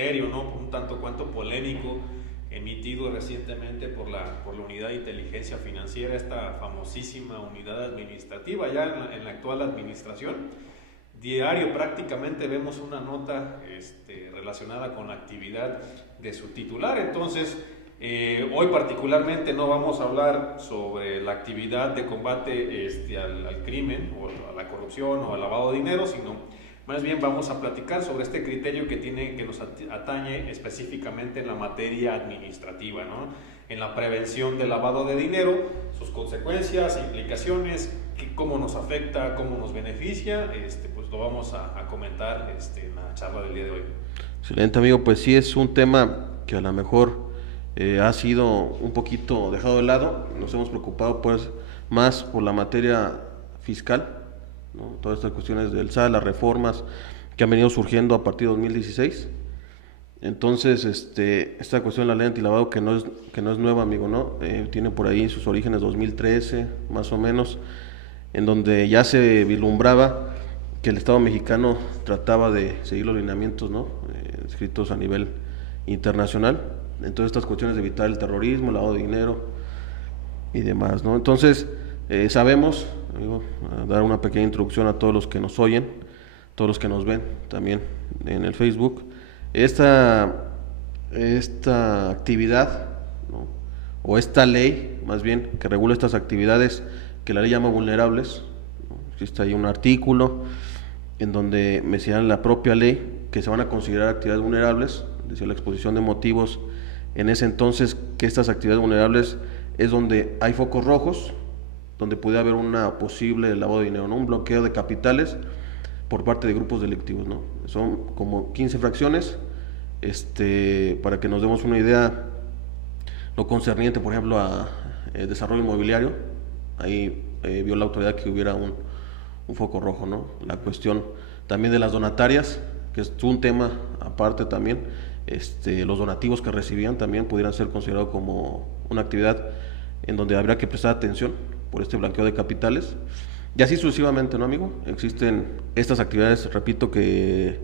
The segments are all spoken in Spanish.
criterio, ¿no? Un tanto cuanto polémico, emitido recientemente por la Unidad de Inteligencia Financiera, esta famosísima unidad administrativa ya en la actual administración. Diario prácticamente vemos una nota relacionada con la actividad de su titular. Entonces, hoy particularmente no vamos a hablar sobre la actividad de combate al crimen o a la corrupción o al lavado de dinero, sino más bien vamos a platicar sobre este criterio que nos atañe específicamente en la materia administrativa, ¿no? En la prevención del lavado de dinero, sus consecuencias, implicaciones, cómo nos afecta, cómo nos beneficia, pues lo vamos a comentar en la charla del día de hoy. Excelente, amigo. Pues sí, es un tema que a lo mejor ha sido un poquito dejado de lado. Nos hemos preocupado pues más por la materia fiscal, ¿no? Todas estas cuestiones del SAT, las reformas que han venido surgiendo a partir de 2016. Entonces, esta cuestión de la ley antilavado que no es nueva, amigo, ¿no? Tiene por ahí sus orígenes 2013, más o menos, en donde ya se vislumbraba que el Estado mexicano trataba de seguir los lineamientos, ¿no? Escritos a nivel internacional, en todas estas cuestiones de evitar el terrorismo, el lavado de dinero y demás, ¿no? Entonces, sabemos, amigo, a dar una pequeña introducción a todos los que nos oyen, todos los que nos ven también en el Facebook, esta actividad, ¿no? O esta ley, más bien, que regula estas actividades que la ley llama vulnerables, ¿no? Existe ahí un artículo en donde me señala la propia ley que se van a considerar actividades vulnerables, decía la exposición de motivos en ese entonces, que estas actividades vulnerables es donde hay focos rojos, donde puede haber una posible lavado de dinero, ¿no? Un bloqueo de capitales por parte de grupos delictivos, ¿no? Son como 15 fracciones, para que nos demos una idea, lo concerniente, por ejemplo, a desarrollo inmobiliario, ahí vio la autoridad que hubiera un foco rojo, ¿no? La cuestión también de las donatarias, que es un tema aparte también, los donativos que recibían también pudieran ser considerados como una actividad en donde habría que prestar atención por este blanqueo de capitales, y así sucesivamente, ¿no, amigo? Existen estas actividades, repito, que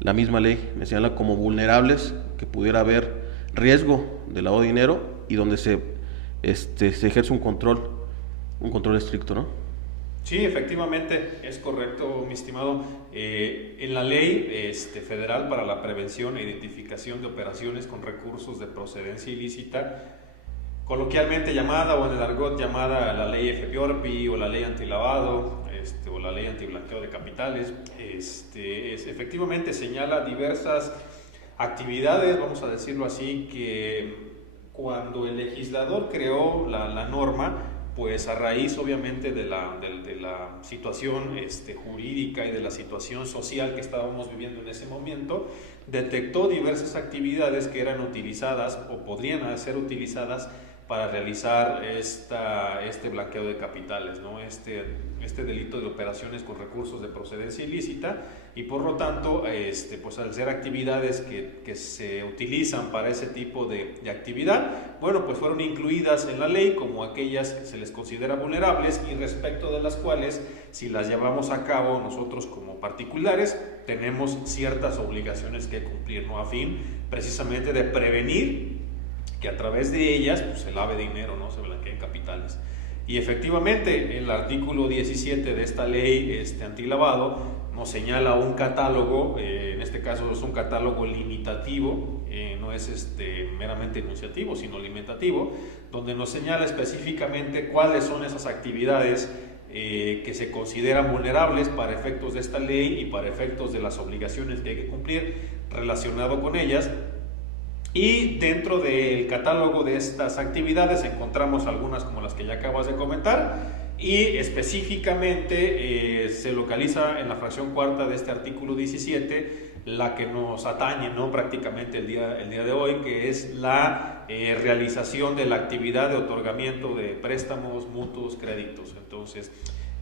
la misma ley me señala como vulnerables, que pudiera haber riesgo de lavado de dinero y donde se ejerce un control estricto, ¿no? Sí, efectivamente, es correcto, mi estimado. En la ley federal para la prevención e identificación de operaciones con recursos de procedencia ilícita, coloquialmente llamada o en el argot llamada la ley FPORPI o la ley antilavado o la ley antiblanqueo de capitales, efectivamente señala diversas actividades, vamos a decirlo así, que cuando el legislador creó la norma, pues a raíz obviamente de la situación jurídica y de la situación social que estábamos viviendo en ese momento, detectó diversas actividades que eran utilizadas o podrían ser utilizadas para realizar este blanqueo de capitales, ¿no? Este delito de operaciones con recursos de procedencia ilícita, y por lo tanto, pues al ser actividades que se utilizan para ese tipo de actividad, bueno, pues fueron incluidas en la ley como aquellas que se les considera vulnerables y respecto de las cuales, si las llevamos a cabo nosotros como particulares, tenemos ciertas obligaciones que cumplir, ¿no? A fin precisamente de prevenir que a través de ellas pues, se lave dinero, ¿no? Se blanqueen capitales. Y efectivamente el artículo 17 de esta ley antilavado nos señala un catálogo, en este caso es un catálogo limitativo, no es meramente enunciativo, sino limitativo, donde nos señala específicamente cuáles son esas actividades que se consideran vulnerables para efectos de esta ley y para efectos de las obligaciones que hay que cumplir relacionado con ellas. Y dentro del catálogo de estas actividades encontramos algunas como las que ya acabas de comentar, y específicamente se localiza en la fracción cuarta de este artículo 17 la que nos atañe, ¿no? Prácticamente el día de hoy, que es la realización de la actividad de otorgamiento de préstamos, mutuos, créditos. Entonces,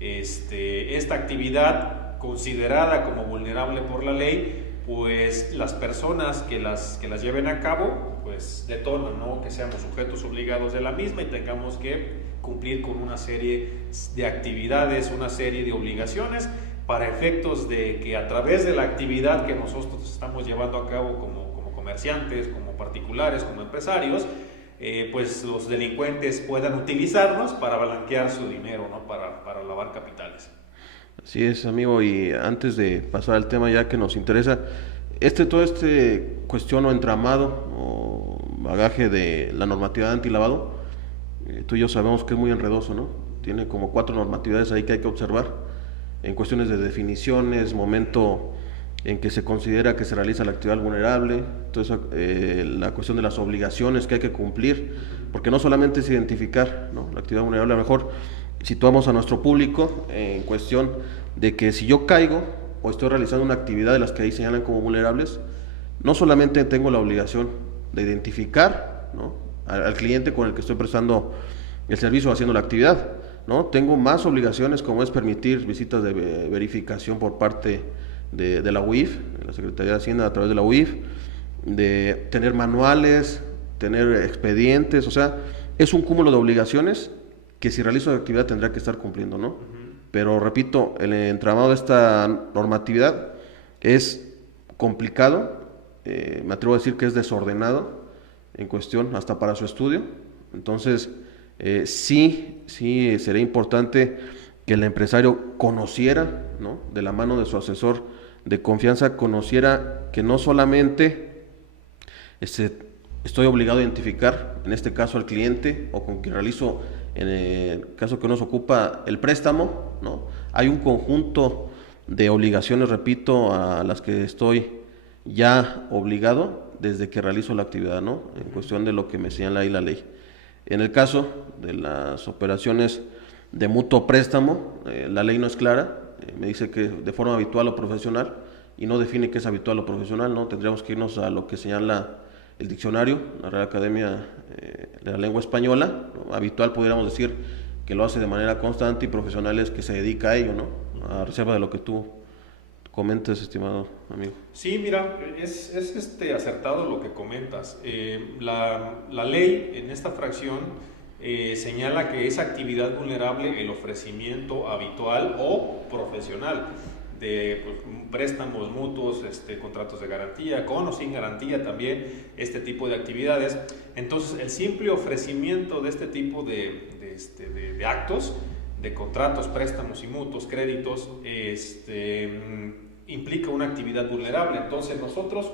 esta actividad considerada como vulnerable por la ley, pues las personas que las lleven a cabo, pues detonan, ¿no? Que seamos sujetos obligados de la misma y tengamos que cumplir con una serie de actividades, una serie de obligaciones para efectos de que a través de la actividad que nosotros estamos llevando a cabo como comerciantes, como particulares, como empresarios, pues los delincuentes puedan utilizarnos para blanquear su dinero, ¿no? Para lavar capitales. Así es, amigo, y antes de pasar al tema ya que nos interesa, todo este cuestión o entramado o bagaje de la normatividad antilavado, tú y yo sabemos que es muy enredoso, ¿no? Tiene como 4 normatividades ahí que hay que observar, en cuestiones de definiciones, momento en que se considera que se realiza la actividad vulnerable, entonces la cuestión de las obligaciones que hay que cumplir, porque no solamente es identificar, ¿no?, la actividad vulnerable. A lo mejor situamos a nuestro público en cuestión de que si yo caigo o estoy realizando una actividad de las que ahí señalan como vulnerables, no solamente tengo la obligación de identificar, ¿no?, al cliente con el que estoy prestando el servicio o haciendo la actividad, ¿no? Tengo más obligaciones, como es permitir visitas de verificación por parte de la UIF, de la Secretaría de Hacienda a través de la UIF, de tener manuales, tener expedientes, o sea, es un cúmulo de obligaciones que si realizo la actividad tendría que estar cumpliendo, ¿no? Pero repito, el entramado de esta normatividad es complicado, me atrevo a decir que es desordenado en cuestión hasta para su estudio. Entonces sí sería importante que el empresario conociera, ¿no?, de la mano de su asesor de confianza, conociera que no solamente estoy obligado a identificar, en este caso al cliente o con quien realizo, en el caso que nos ocupa, el préstamo, ¿no? Hay un conjunto de obligaciones, repito, a las que estoy ya obligado desde que realizo la actividad, ¿no?, en cuestión de lo que me señala ahí la ley. En el caso de las operaciones de mutuo préstamo, la ley no es clara, me dice que de forma habitual o profesional, y no define qué es habitual o profesional, ¿no? Tendríamos que irnos a lo que señala el diccionario, la Real Academia de la Lengua Española, ¿no? Habitual pudiéramos decir que lo hace de manera constante, y profesional es que se dedica a ello, ¿no? A reserva de lo que tú comentes, estimado amigo. Sí, mira, es acertado lo que comentas. La ley en esta fracción señala que es actividad vulnerable el ofrecimiento habitual o profesional de préstamos mutuos, contratos de garantía, con o sin garantía también, este tipo de actividades. Entonces, el simple ofrecimiento de este tipo de actos, de contratos, préstamos y mutuos, créditos, implica una actividad vulnerable. Entonces, nosotros,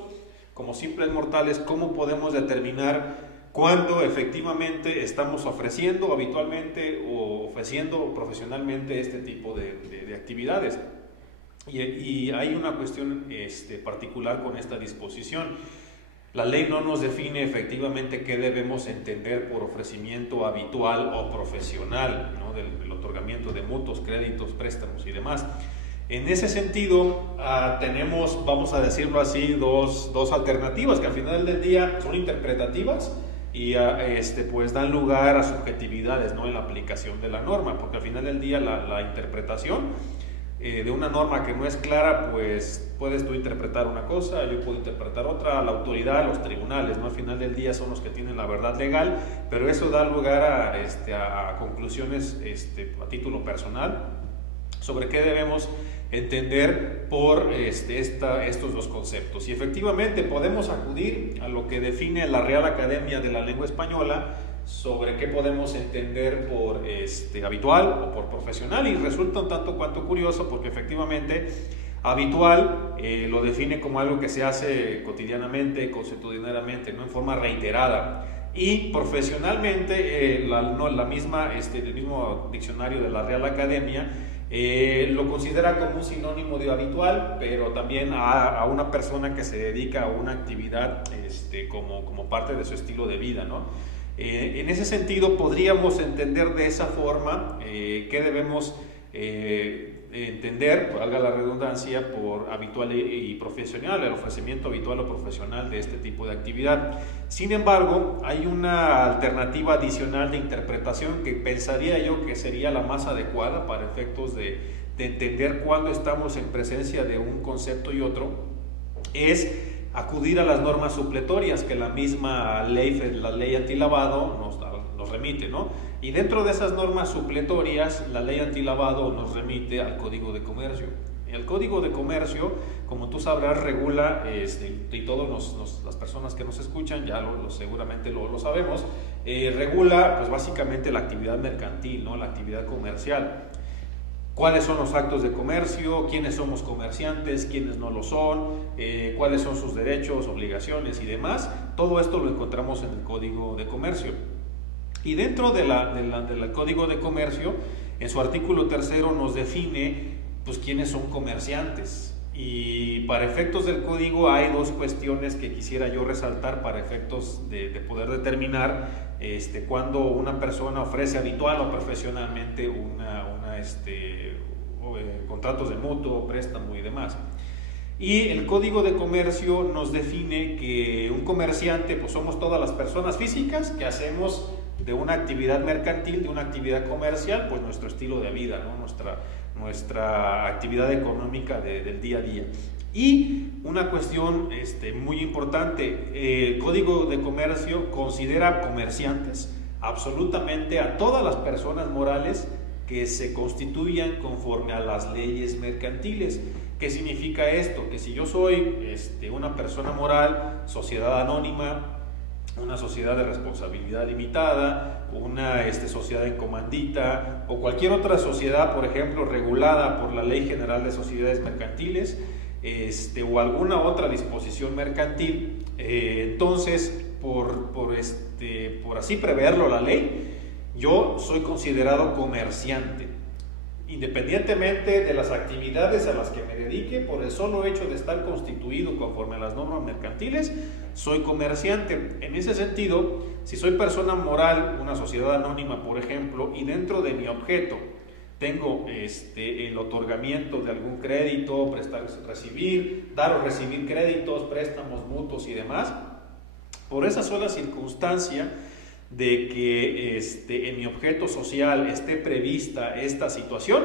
como simples mortales, ¿cómo podemos determinar cuando efectivamente estamos ofreciendo habitualmente o ofreciendo profesionalmente este tipo de actividades? Y hay una cuestión particular con esta disposición. La ley no nos define efectivamente qué debemos entender por ofrecimiento habitual o profesional, ¿no?, del otorgamiento de mutuos, créditos, préstamos y demás. En ese sentido, tenemos, vamos a decirlo así, dos alternativas que al final del día son interpretativas y pues dan lugar a subjetividades, ¿no?, en la aplicación de la norma, porque al final del día la interpretación de una norma que no es clara, pues puedes tú interpretar una cosa, yo puedo interpretar otra, la autoridad, los tribunales, ¿no?, al final del día son los que tienen la verdad legal, pero eso da lugar a conclusiones a título personal sobre qué debemos entender por estos dos conceptos. Y efectivamente podemos acudir a lo que define la Real Academia de la Lengua Española sobre qué podemos entender por habitual o por profesional, y resulta un tanto cuanto curioso porque efectivamente habitual lo define como algo que se hace cotidianamente, consuetudinariamente, no en forma reiterada, y profesionalmente el mismo diccionario de la Real Academia lo considera como un sinónimo de habitual, pero también a una persona que se dedica a una actividad como parte de su estilo de vida, ¿no? En ese sentido podríamos entender de esa forma que debemos entender, valga la redundancia, por habitual y profesional, el ofrecimiento habitual o profesional de este tipo de actividad. Sin embargo, hay una alternativa adicional de interpretación que pensaría yo que sería la más adecuada para efectos de entender cuándo estamos en presencia de un concepto y otro, es acudir a las normas supletorias que la misma ley, la ley antilavado, nos remite, ¿no? Y dentro de esas normas supletorias, la ley antilavado nos remite al Código de Comercio. El Código de Comercio, como tú sabrás, regula, y todas las personas que nos escuchan ya seguramente lo sabemos, regula pues básicamente la actividad mercantil, ¿no? La actividad comercial. ¿Cuáles son los actos de comercio? ¿Quiénes somos comerciantes? ¿Quiénes no lo son? ¿Cuáles son sus derechos, obligaciones y demás? Todo esto lo encontramos en el Código de Comercio. Y dentro del Código de Comercio, en su artículo 3 nos define pues quiénes son comerciantes. Y para efectos del código hay dos cuestiones que quisiera yo resaltar para efectos de poder determinar cuando una persona ofrece habitual o profesionalmente contratos de mutuo, préstamo y demás. Y el Código de Comercio nos define que un comerciante pues somos todas las personas físicas que hacemos de una actividad mercantil, de una actividad comercial, pues nuestro estilo de vida, ¿no? nuestra actividad económica del día a día. Y una cuestión muy importante, el Código de Comercio considera comerciantes absolutamente a todas las personas morales que se constituyan conforme a las leyes mercantiles. ¿Qué significa esto? Que si yo soy una persona moral, sociedad anónima, una sociedad de responsabilidad limitada, una sociedad en comandita o cualquier otra sociedad, por ejemplo, regulada por la Ley General de Sociedades Mercantiles, o alguna otra disposición mercantil, entonces, por así preverlo la ley, yo soy considerado comerciante, independientemente de las actividades a las que me dedique. Por el solo hecho de estar constituido conforme a las normas mercantiles, soy comerciante. En ese sentido, si soy persona moral, una sociedad anónima, por ejemplo, y dentro de mi objeto tengo el otorgamiento de algún crédito, dar o recibir créditos, préstamos, mutuos y demás, por esa sola circunstancia de que en mi objeto social esté prevista esta situación,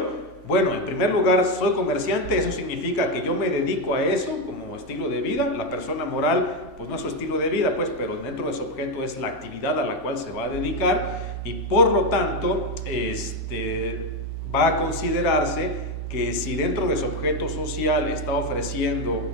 bueno, en primer lugar soy comerciante, eso significa que yo me dedico a eso como estilo de vida. La persona moral pues no es su estilo de vida, pues, pero dentro de su objeto es la actividad a la cual se va a dedicar, y por lo tanto va a considerarse que si dentro de su objeto social está ofreciendo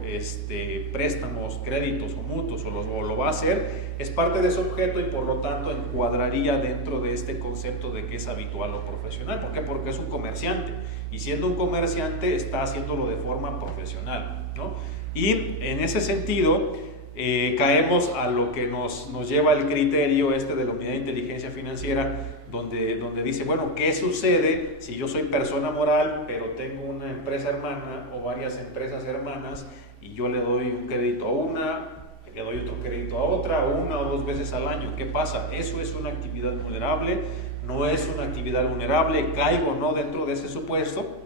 préstamos, créditos o mutuos o lo va a hacer, es parte de su objeto y por lo tanto encuadraría dentro de este concepto de que es habitual o profesional. ¿Por qué? Porque es un comerciante, y siendo un comerciante está haciéndolo de forma profesional, ¿no? Y en ese sentido caemos a lo que nos lleva el criterio de la Unidad de Inteligencia Financiera, donde dice, bueno, ¿qué sucede si yo soy persona moral, pero tengo una empresa hermana o varias empresas hermanas, y yo le doy un crédito a una, le doy otro crédito a otra, una o dos veces al año? ¿Qué pasa? ¿Eso es una actividad vulnerable? ¿No es una actividad vulnerable? ¿Caigo no dentro de ese supuesto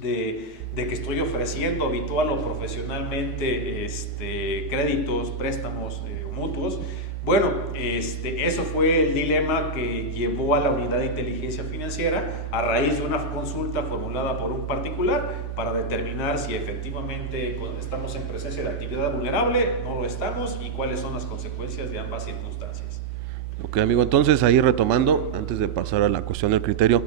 de que estoy ofreciendo habitual o profesionalmente créditos, préstamos mutuos? Bueno, eso fue el dilema que llevó a la Unidad de Inteligencia Financiera a raíz de una consulta formulada por un particular para determinar si efectivamente estamos en presencia de actividad vulnerable, no lo estamos, y cuáles son las consecuencias de ambas circunstancias. Ok, amigo, entonces ahí retomando, antes de pasar a la cuestión del criterio,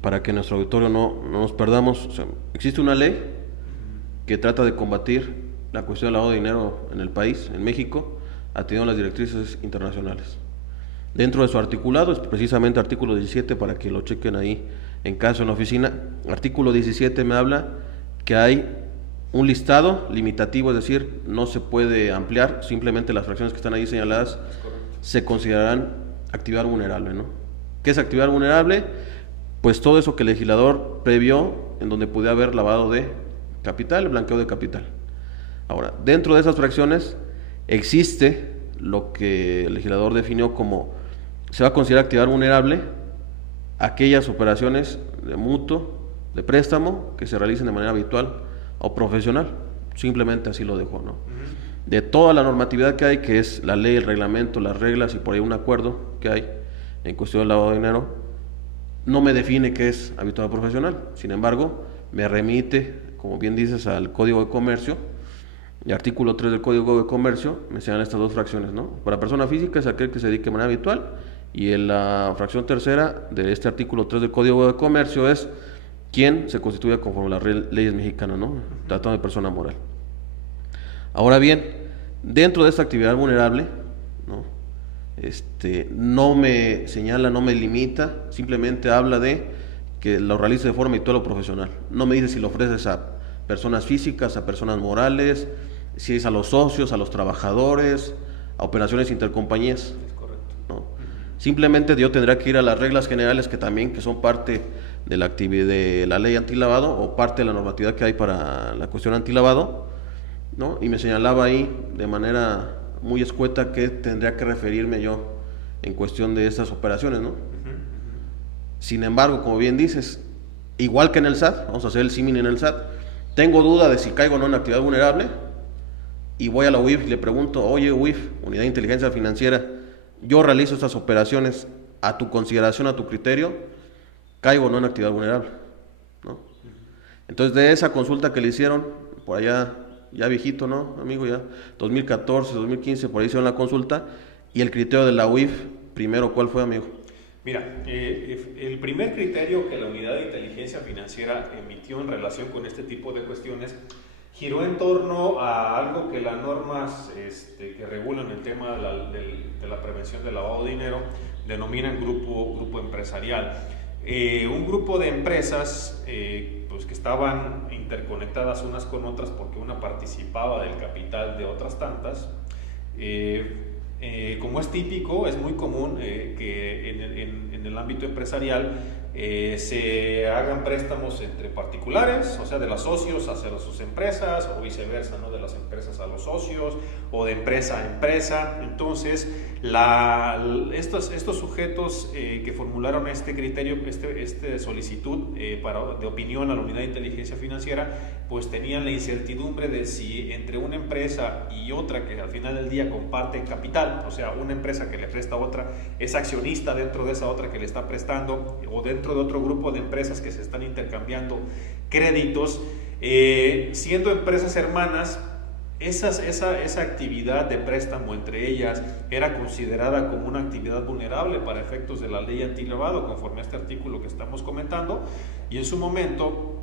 para que nuestro auditorio no nos perdamos, o sea, existe una ley que trata de combatir la cuestión del lavado de dinero en el país, en México, atendiendo las directrices internacionales. Dentro de su articulado, es precisamente artículo 17, para que lo chequen ahí en caso en la oficina. Artículo 17 me habla que hay un listado limitativo, es decir, no se puede ampliar, simplemente las fracciones que están ahí señaladas se considerarán actividad vulnerable, ¿no? ¿Qué es actividad vulnerable? Pues todo eso que el legislador previó en donde pudiera haber lavado de capital, blanqueo de capital. Ahora, dentro de esas fracciones existe lo que el legislador definió como se va a considerar actividad vulnerable aquellas operaciones de mutuo, de préstamo, que se realicen de manera habitual o profesional. Simplemente así lo dejó, ¿no? De toda la normatividad que hay, que es la ley, el reglamento, las reglas y por ahí un acuerdo que hay en cuestión del lavado de dinero, no me define qué es habitual o profesional. Sin embargo, me remite, como bien dices, al Código de Comercio, y artículo 3 del Código de Comercio me señalan estas dos fracciones, ¿no? Para persona física es aquel que se dedique de manera habitual, y en la fracción tercera de este artículo 3 del Código de Comercio es quien se constituye conforme a las leyes mexicanas, ¿no? Tratando de persona moral. Ahora bien, dentro de esta actividad vulnerable, ¿no? No me señala, no me limita, simplemente habla de que lo realice de forma habitual o profesional. No me dice si lo ofreces a personas físicas, a personas morales, si es a los socios, a los trabajadores, a operaciones intercompañías. Es correcto. ¿No? Simplemente yo tendría que ir a las reglas generales que son parte de la actividad de la ley antilavado o parte de la normatividad que hay para la cuestión antilavado, ¿no? Y me señalaba ahí de manera muy escueta que tendría que referirme yo en cuestión de estas operaciones, ¿no? Sin embargo, como bien dices, igual que en el SAT, vamos a hacer el símil en el SAT, tengo duda de si caigo o no en actividad vulnerable y voy a la UIF y le pregunto, oye UIF, Unidad de Inteligencia Financiera, yo realizo estas operaciones a tu consideración, a tu criterio, caigo o no en actividad vulnerable, ¿no? Entonces de esa consulta que le hicieron, por allá, ya viejito, ¿no, amigo? Ya 2014, 2015, por ahí hicieron la consulta, y el criterio de la UIF, primero, ¿cuál fue, amigo? Mira, el primer criterio que la Unidad de Inteligencia Financiera emitió en relación con este tipo de cuestiones giró en torno a algo que las normas que regulan el tema de la prevención del lavado de dinero denominan grupo empresarial. Un grupo de empresas pues que estaban interconectadas unas con otras porque una participaba del capital de otras tantas. Como es típico, es muy común que en el ámbito empresarial se hagan préstamos entre particulares, o sea, de los socios hacia sus empresas, o viceversa, ¿no? De las empresas a los socios, o de empresa a empresa. Entonces, estos sujetos que formularon este criterio, esta solicitud de opinión a la Unidad de Inteligencia Financiera, pues tenían la incertidumbre de si entre una empresa y otra que al final del día comparten capital, o sea, una empresa que le presta a otra es accionista dentro de esa otra que le está prestando, o dentro de otro grupo de empresas que se están intercambiando créditos, siendo empresas hermanas, esa actividad de préstamo entre ellas era considerada como una actividad vulnerable para efectos de la ley antilavado, conforme a este artículo que estamos comentando, y en su momento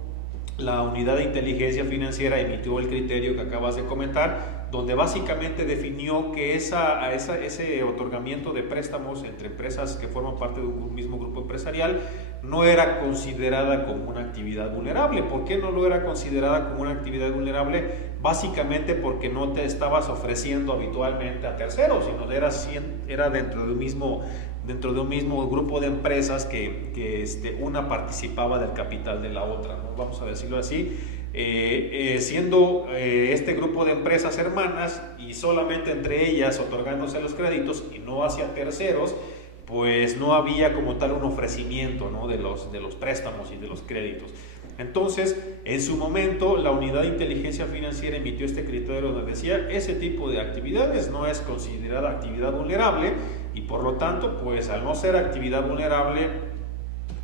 la Unidad de Inteligencia Financiera emitió el criterio que acabas de comentar, donde básicamente definió que ese otorgamiento de préstamos entre empresas que forman parte de un mismo grupo empresarial no era considerada como una actividad vulnerable. ¿Por qué no lo era considerada como una actividad vulnerable? Básicamente porque no te estabas ofreciendo habitualmente a terceros, sino era dentro de un mismo grupo de empresas que una participaba del capital de la otra, ¿no? Vamos a decirlo así, siendo este grupo de empresas hermanas y solamente entre ellas otorgándose los créditos y no hacia terceros, pues no había como tal un ofrecimiento, ¿no? de los préstamos y de los créditos. Entonces, en su momento, la Unidad de Inteligencia Financiera emitió este criterio donde decía, ese tipo de actividades no es considerada actividad vulnerable y por lo tanto, pues al no ser actividad vulnerable,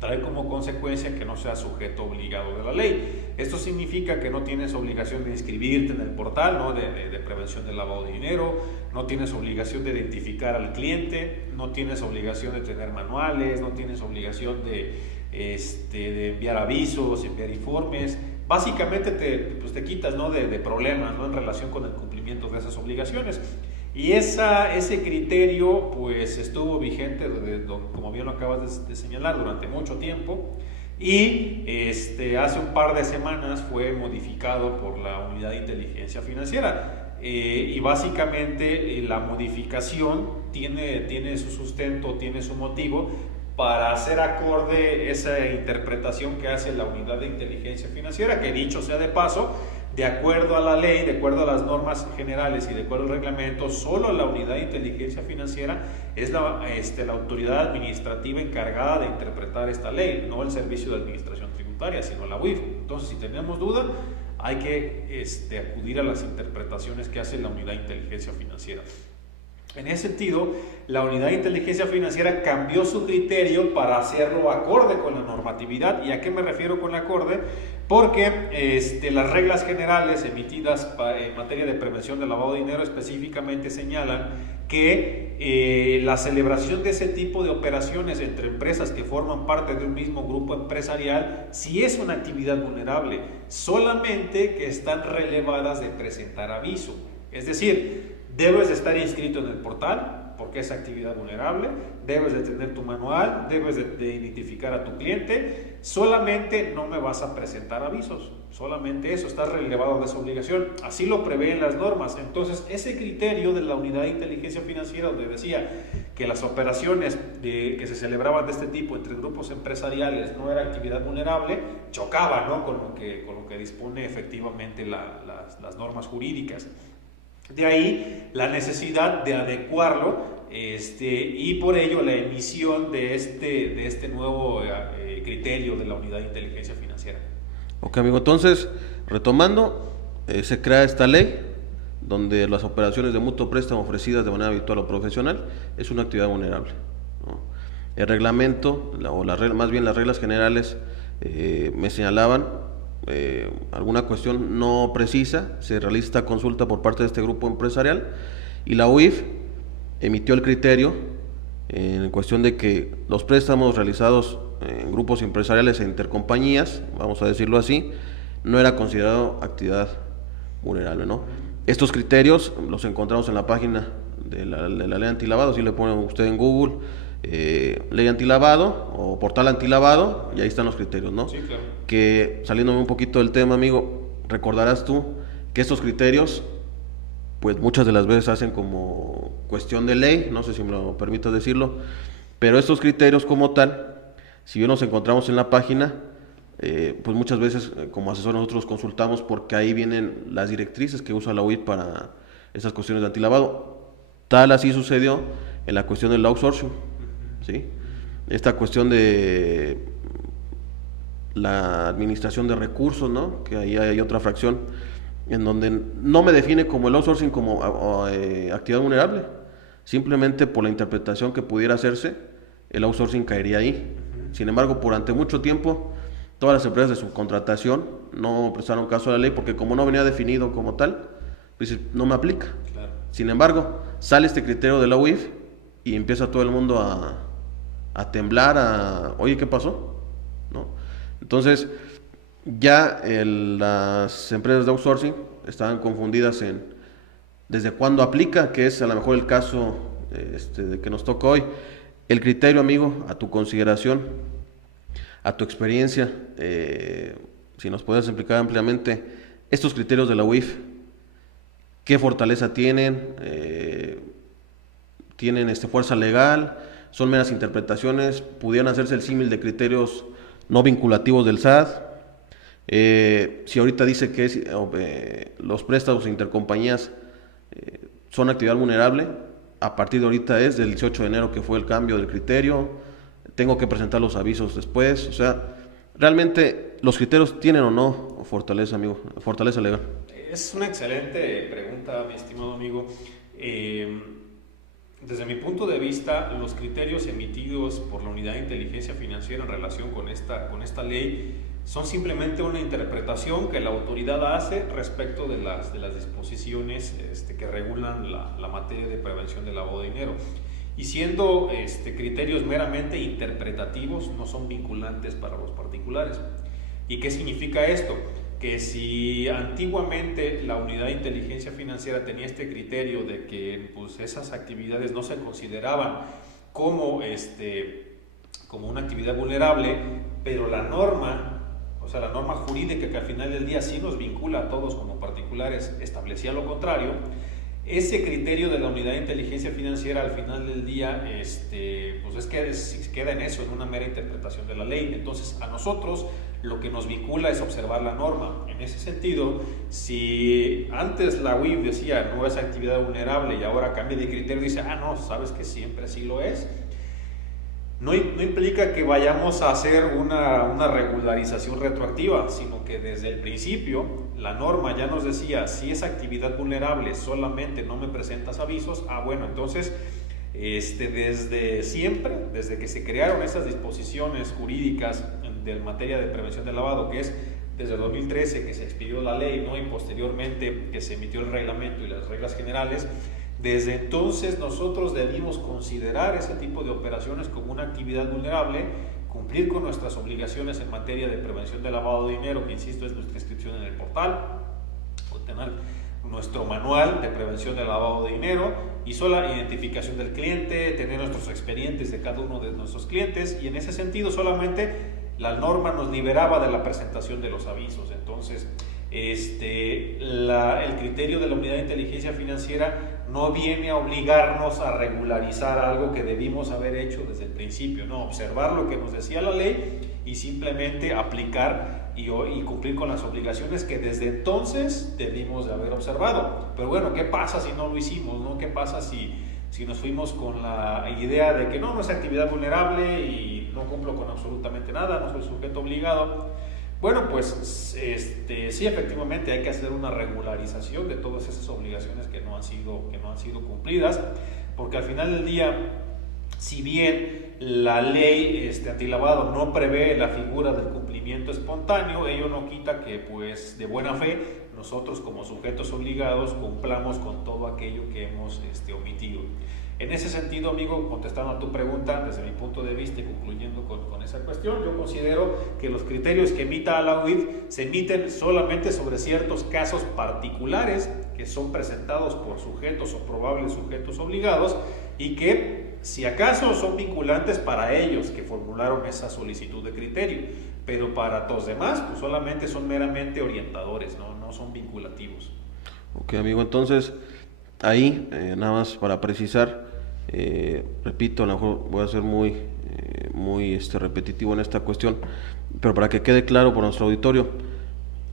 trae como consecuencia que no sea sujeto obligado de la ley. Esto significa que no tienes obligación de inscribirte en el portal, ¿no? de prevención del lavado de dinero, no tienes obligación de identificar al cliente, no tienes obligación de tener manuales, no tienes obligación de enviar avisos, enviar informes. Básicamente te quitas, ¿no? de problemas, ¿no? en relación con el cumplimiento de esas obligaciones. Y ese criterio pues estuvo vigente, como bien lo acabas de señalar, durante mucho tiempo, y hace un par de semanas fue modificado por la Unidad de Inteligencia Financiera, y básicamente la modificación tiene su sustento, tiene su motivo para hacer acorde esa interpretación que hace la Unidad de Inteligencia Financiera, que dicho sea de paso, de acuerdo a la ley, de acuerdo a las normas generales y de acuerdo al reglamento, solo la Unidad de Inteligencia Financiera es la autoridad administrativa encargada de interpretar esta ley, no el Servicio de Administración Tributaria, sino la UIF. Entonces, si tenemos duda, hay que acudir a las interpretaciones que hace la Unidad de Inteligencia Financiera. En ese sentido, la Unidad de Inteligencia Financiera cambió su criterio para hacerlo acorde con la normatividad. ¿Y a qué me refiero con acorde? Porque las reglas generales emitidas en materia de prevención del lavado de dinero específicamente señalan que la celebración de ese tipo de operaciones entre empresas que forman parte de un mismo grupo empresarial sí es una actividad vulnerable, solamente que están relevadas de presentar aviso. Es decir, debes de estar inscrito en el portal porque es actividad vulnerable, debes de tener tu manual, debes de identificar a tu cliente, solamente no me vas a presentar avisos, solamente eso, está relevado de esa obligación, así lo prevén las normas. Entonces ese criterio de la unidad de inteligencia financiera, donde decía que las operaciones que se celebraban de este tipo entre grupos empresariales no era actividad vulnerable, chocaba, ¿no?, con lo que dispone efectivamente las normas jurídicas. De ahí la necesidad de adecuarlo y por ello la emisión de este nuevo criterio de la unidad de inteligencia financiera. Ok, amigo, entonces, retomando, se crea esta ley donde las operaciones de mutuo préstamo ofrecidas de manera habitual o profesional es una actividad vulnerable, ¿no? El reglamento, más bien las reglas generales me señalaban alguna cuestión no precisa, se realiza esta consulta por parte de este grupo empresarial y la UIF emitió el criterio en cuestión de que los préstamos realizados en grupos empresariales e intercompañías, vamos a decirlo así, no era considerado actividad vulnerable, ¿no? Estos criterios los encontramos en la página de la ley antilavado, si le ponen usted en Google ley antilavado o portal antilavado y ahí están los criterios, ¿no? Sí, claro. Que saliéndome un poquito del tema, amigo, recordarás tú que estos criterios pues muchas de las veces hacen como cuestión de ley, no sé si me lo permitas decirlo, pero estos criterios como tal, si bien nos encontramos en la página, pues muchas veces como asesor nosotros consultamos porque ahí vienen las directrices que usa la UIF para esas cuestiones de antilavado. Tal así sucedió en la cuestión del outsourcing, ¿sí? Esta cuestión de la administración de recursos, ¿no?, que ahí hay otra fracción en donde no me define como el outsourcing como actividad vulnerable, simplemente por la interpretación que pudiera hacerse, el outsourcing caería ahí. Sin embargo, durante mucho tiempo, todas las empresas de subcontratación no prestaron caso a la ley porque como no venía definido como tal, pues no me aplica. Claro. Sin embargo, sale este criterio de la UIF y empieza todo el mundo a temblar, oye, ¿qué pasó?, ¿no? Entonces, ya las empresas de outsourcing estaban confundidas en desde cuándo aplica, que es a lo mejor el caso de que nos toca hoy. El criterio, amigo, a tu consideración, a tu experiencia, si nos puedes explicar ampliamente estos criterios de la UIF, ¿qué fortaleza tienen? ¿Tienen fuerza legal? ¿Son meras interpretaciones? ¿Pudieran hacerse el símil de criterios no vinculativos del SAT? Si ahorita dice que los préstamos intercompañías son actividad vulnerable, a partir de ahorita es del 18 de enero que fue el cambio del criterio, tengo que presentar los avisos después, o sea, realmente los criterios tienen o no fortaleza, amigo, fortaleza legal. Es una excelente pregunta, mi estimado amigo. Desde mi punto de vista, los criterios emitidos por la Unidad de Inteligencia Financiera en relación con esta ley son simplemente una interpretación que la autoridad hace respecto de las disposiciones que regulan la materia de prevención del lavado de dinero. Y siendo criterios meramente interpretativos, no son vinculantes para los particulares. ¿Y qué significa esto? Que si antiguamente la Unidad de Inteligencia Financiera tenía este criterio de que pues, esas actividades no se consideraban como una actividad vulnerable, pero la norma jurídica que al final del día sí nos vincula a todos como particulares establecía lo contrario, ese criterio de la Unidad de Inteligencia Financiera al final del día pues es que queda en eso, en una mera interpretación de la ley. Entonces a nosotros lo que nos vincula es observar la norma. En ese sentido, si antes la UIF decía no es actividad vulnerable y ahora cambia de criterio y dice no, sabes que siempre sí lo es, no implica que vayamos a hacer una regularización retroactiva, sino que desde el principio la norma ya nos decía, si es actividad vulnerable solamente no me presentas avisos, bueno, entonces desde siempre, desde que se crearon esas disposiciones jurídicas de materia de prevención del lavado, que es desde el 2013 que se expidió la ley, ¿no?, y posteriormente que se emitió el reglamento y las reglas generales, Desde entonces nosotros debimos considerar ese tipo de operaciones como una actividad vulnerable, cumplir con nuestras obligaciones en materia de prevención de lavado de dinero, que insisto es nuestra inscripción en el portal, tener nuestro manual de prevención de lavado de dinero y sola identificación del cliente, tener nuestros expedientes de cada uno de nuestros clientes, y en ese sentido solamente la norma nos liberaba de la presentación de los avisos. Entonces el criterio de la Unidad de Inteligencia Financiera no viene a obligarnos a regularizar algo que debimos haber hecho desde el principio, no, observar lo que nos decía la ley y simplemente aplicar y cumplir con las obligaciones que desde entonces debimos de haber observado. Pero bueno, ¿qué pasa si no lo hicimos, no? ¿Qué pasa si nos fuimos con la idea de que no es actividad vulnerable y no cumplo con absolutamente nada, no soy sujeto obligado? Bueno, pues sí, efectivamente hay que hacer una regularización de todas esas obligaciones que no han sido cumplidas, porque al final del día, si bien la ley antilavado no prevé la figura del cumplimiento espontáneo, ello no quita que pues de buena fe nosotros como sujetos obligados cumplamos con todo aquello que hemos omitido. En ese sentido, amigo, contestando a tu pregunta, desde mi punto de vista y concluyendo con esa cuestión, yo considero que los criterios que emita la UIF se emiten solamente sobre ciertos casos particulares que son presentados por sujetos o probables sujetos obligados y que, si acaso, son vinculantes para ellos que formularon esa solicitud de criterio, pero para todos demás, pues solamente son meramente orientadores, no son vinculativos. Ok, amigo, entonces ahí, nada más para precisar, repito, a lo mejor voy a ser muy repetitivo en esta cuestión, pero para que quede claro por nuestro auditorio,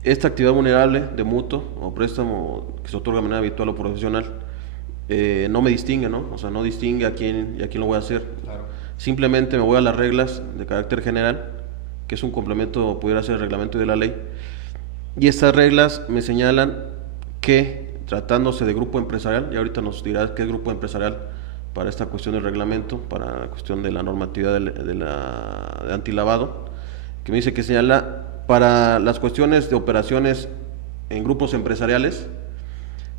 esta actividad vulnerable de mutuo o préstamo que se otorga de manera habitual o profesional, no me distingue, ¿no? O sea, no distingue a quién lo voy a hacer. Claro. Simplemente me voy a las reglas de carácter general, que es un complemento, pudiera ser el reglamento de la ley, y estas reglas me señalan que, tratándose de grupo empresarial, y ahorita nos dirás qué es grupo empresarial para esta cuestión del reglamento, para la cuestión de la normatividad de antilavado, que me dice que señala para las cuestiones de operaciones en grupos empresariales,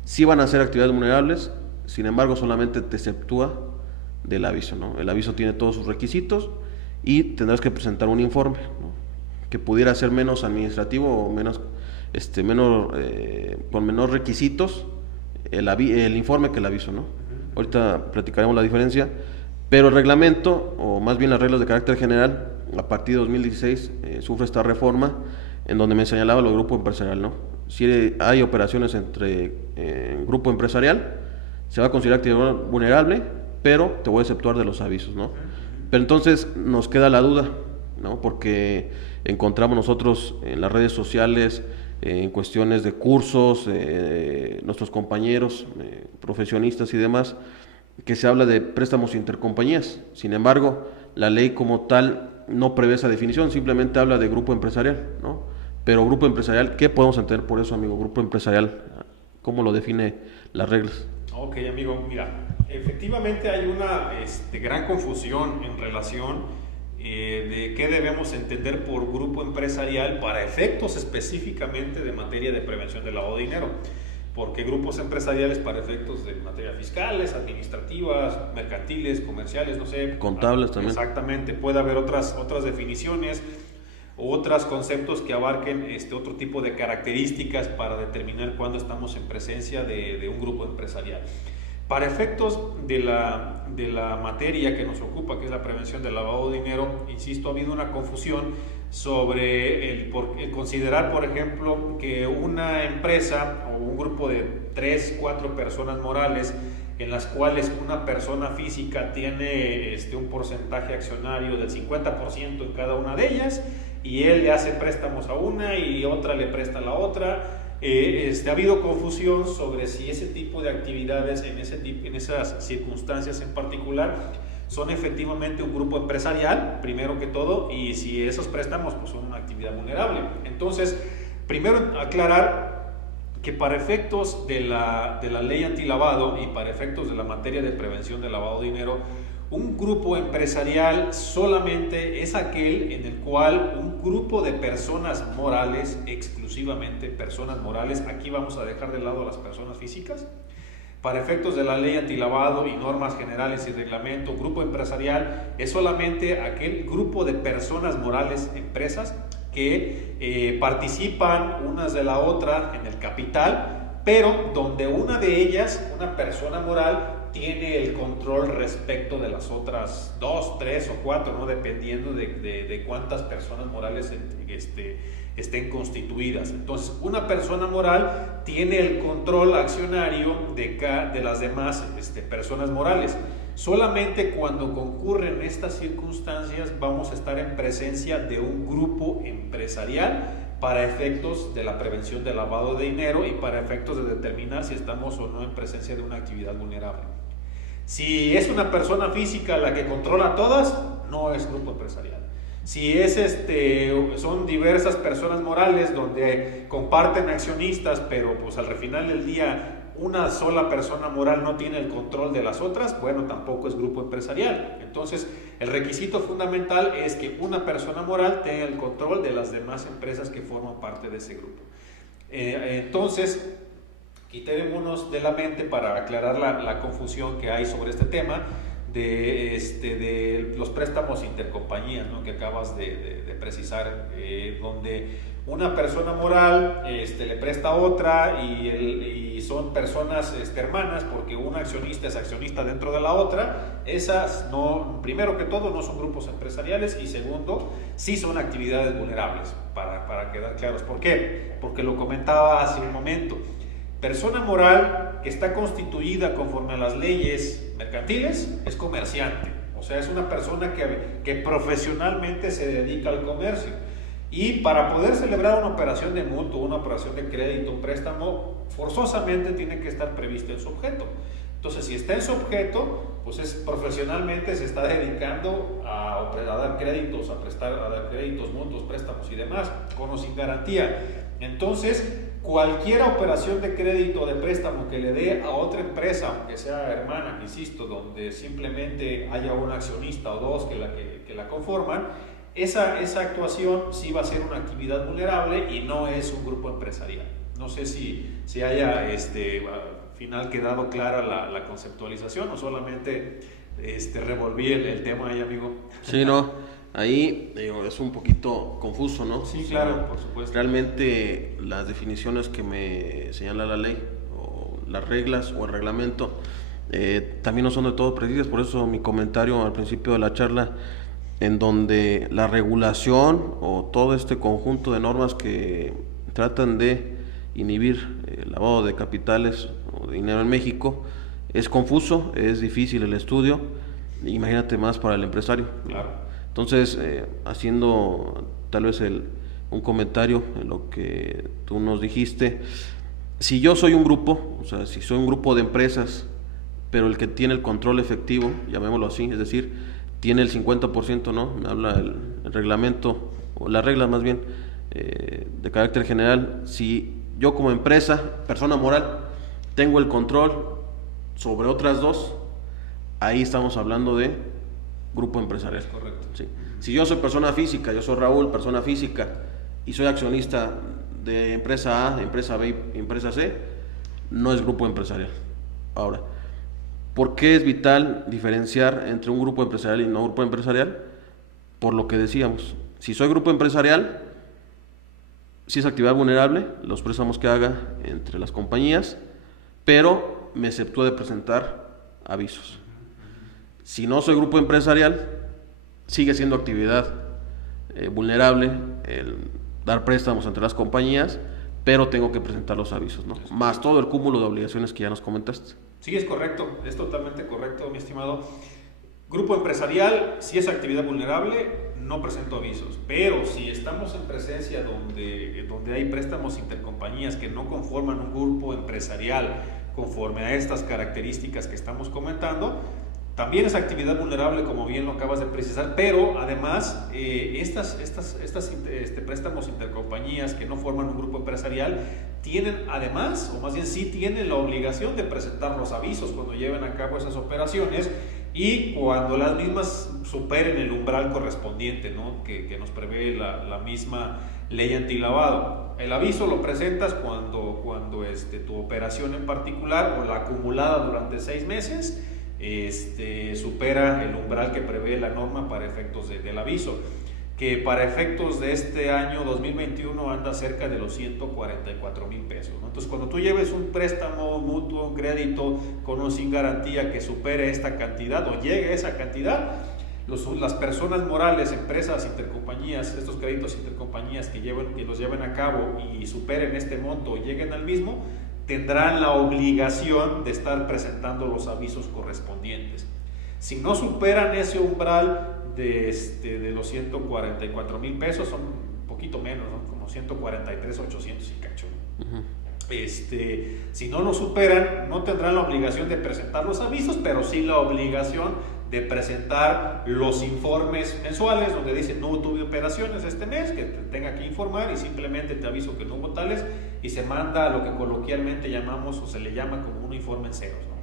sí van a ser actividades vulnerables, sin embargo solamente te exceptúa del aviso, ¿no? El aviso tiene todos sus requisitos y tendrás que presentar un informe, ¿no? Que pudiera ser menos administrativo o menos con menor requisitos el informe que el aviso, ¿no? Ahorita platicaremos la diferencia, pero el reglamento, o más bien las reglas de carácter general, a partir de 2016 sufre esta reforma en donde me señalaba lo del grupo empresarial, ¿no? Si hay operaciones entre grupo empresarial, se va a considerar actividad vulnerable, pero te voy a exceptuar de los avisos, ¿no? Pero entonces nos queda la duda, ¿no? Porque encontramos nosotros en las redes sociales, en cuestiones de cursos, nuestros compañeros profesionistas y demás, que se habla de préstamos intercompañías. Sin embargo, la ley como tal no prevé esa definición, simplemente habla de grupo empresarial, ¿no? Pero grupo empresarial, ¿qué podemos entender por eso, amigo? Grupo empresarial, ¿cómo lo define las reglas? Ok, amigo, mira, efectivamente hay una gran confusión en relación de qué debemos entender por grupo empresarial para efectos específicamente de materia de prevención del lavado de dinero, porque grupos empresariales para efectos de materia fiscales, administrativas, mercantiles, comerciales, no sé, contables también. Exactamente, puede haber otras definiciones, otros conceptos que abarquen otro tipo de características para determinar cuándo estamos en presencia de un grupo empresarial. Para efectos de la materia que nos ocupa, que es la prevención del lavado de dinero, insisto, ha habido una confusión sobre el considerar, por ejemplo, que una empresa o un grupo de 3, 4 personas morales, en las cuales una persona física tiene un porcentaje accionario del 50% en cada una de ellas, y él le hace préstamos a una y otra le presta a la otra. Ha habido confusión sobre si ese tipo de actividades en esas circunstancias en particular son efectivamente un grupo empresarial, primero que todo, y si esos préstamos pues, son una actividad vulnerable. Entonces, primero aclarar que para efectos de la ley antilavado y para efectos de la materia de prevención del lavado de dinero, un grupo empresarial solamente es aquel en el cual un grupo de personas morales, exclusivamente personas morales, aquí vamos a dejar de lado a las personas físicas, Para efectos de la ley antilavado y normas generales y reglamento, grupo empresarial es solamente aquel grupo de personas morales, empresas, que participan unas de la otra en el capital, pero donde una de ellas, una persona moral, tiene el control respecto de las otras 2, 3 o 4, ¿no? Dependiendo de cuántas personas morales estén constituidas. Entonces, una persona moral tiene el control accionario de las demás personas morales. Solamente cuando concurren estas circunstancias vamos a estar en presencia de un grupo empresarial para efectos de la prevención del lavado de dinero y para efectos de determinar si estamos o no en presencia de una actividad vulnerable. Si es una persona física la que controla todas, no es grupo empresarial. Si son diversas personas morales donde comparten accionistas, pero pues al final del día una sola persona moral no tiene el control de las otras, bueno, tampoco es grupo empresarial. Entonces, el requisito fundamental es que una persona moral tenga el control de las demás empresas que forman parte de ese grupo. Entonces, quitémonos de la mente para aclarar la confusión que hay sobre este tema de los préstamos intercompañías, ¿no? Que acabas de precisar, donde una persona moral le presta a otra y son personas hermanas, porque una accionista es accionista dentro de la otra. Esas no, primero que todo, no son grupos empresariales, y segundo, sí son actividades vulnerables, para quedar claros. ¿Por qué? Porque lo comentaba hace un momento. Persona moral que está constituida conforme a las leyes mercantiles es comerciante, o sea, es una persona que profesionalmente se dedica al comercio, y para poder celebrar una operación de mutuo, una operación de crédito, un préstamo, forzosamente tiene que estar previsto en su objeto. Entonces, si está en su objeto, pues profesionalmente se está dedicando a dar créditos, a dar créditos, mutuos, préstamos y demás, con o sin garantía. Entonces, cualquier operación de crédito o de préstamo que le dé a otra empresa, aunque sea hermana, insisto, donde simplemente haya un accionista o dos que la conforman, esa actuación sí va a ser una actividad vulnerable y no es un grupo empresarial. No sé si haya al final quedado clara la conceptualización, o solamente revolví el tema ahí, amigo. Sí, no. Ahí es un poquito confuso, ¿no? Sí, claro, por supuesto. Realmente las definiciones que me señala la ley, o las reglas o el reglamento, también no son de todo precisas. Por eso mi comentario al principio de la charla, en donde la regulación o todo este conjunto de normas que tratan de inhibir el lavado de capitales o de dinero en México, es confuso, es difícil el estudio, imagínate más para el empresario. Claro. Entonces, haciendo tal vez un comentario en lo que tú nos dijiste, si yo soy un grupo, o sea, si soy un grupo de empresas, pero el que tiene el control efectivo, llamémoslo así, es decir, tiene el 50%, ¿no? Me habla el reglamento, o las reglas más bien, de carácter general. Si yo como empresa, persona moral, tengo el control sobre otras dos, ahí estamos hablando de grupo empresarial. Es correcto. Sí. Si yo soy persona física, yo soy Raúl, persona física, y soy accionista de empresa A, empresa B y empresa C, no es grupo empresarial. Ahora, ¿por qué es vital diferenciar entre un grupo empresarial y no grupo empresarial? Por lo que decíamos, si soy grupo empresarial, si es actividad vulnerable, los préstamos que haga entre las compañías, pero me exceptúa de presentar avisos. Si no soy grupo empresarial, sigue siendo actividad vulnerable el dar préstamos entre las compañías, pero tengo que presentar los avisos, ¿no? Más todo el cúmulo de obligaciones que ya nos comentaste. Sí, es correcto, es totalmente correcto, mi estimado. Grupo empresarial, si es actividad vulnerable, no presento avisos, pero si estamos en presencia donde hay préstamos intercompañías que no conforman un grupo empresarial conforme a estas características que estamos comentando, también es actividad vulnerable, como bien lo acabas de precisar, pero además estas préstamos intercompañías que no forman un grupo empresarial tienen además, o más bien sí tienen la obligación de presentar los avisos cuando lleven a cabo esas operaciones, y cuando las mismas superen el umbral correspondiente, ¿no? que nos prevé la misma ley antilavado. El aviso lo presentas cuando tu operación en particular o la acumulada durante 6 meses supera el umbral que prevé la norma para efectos del aviso, que para efectos de este año 2021 anda cerca de los 144,000 pesos, ¿no? Entonces, cuando tú lleves un préstamo mutuo, un crédito con o sin garantía que supere esta cantidad o llegue a esa cantidad, las personas morales, empresas, intercompañías, estos créditos intercompañías que los lleven a cabo y superen este monto o lleguen al mismo, tendrán la obligación de estar presentando los avisos correspondientes. Si no superan ese umbral de los 144,000 pesos, son un poquito menos, ¿no? Como 143,800 y cacho. Si no lo superan, no tendrán la obligación de presentar los avisos, pero sí la obligación de presentar los informes mensuales donde dice no tuve operaciones este mes, que te tenga que informar y simplemente te aviso que no hubo tales, y se manda a lo que coloquialmente llamamos o se le llama como un informe en ceros, ¿no?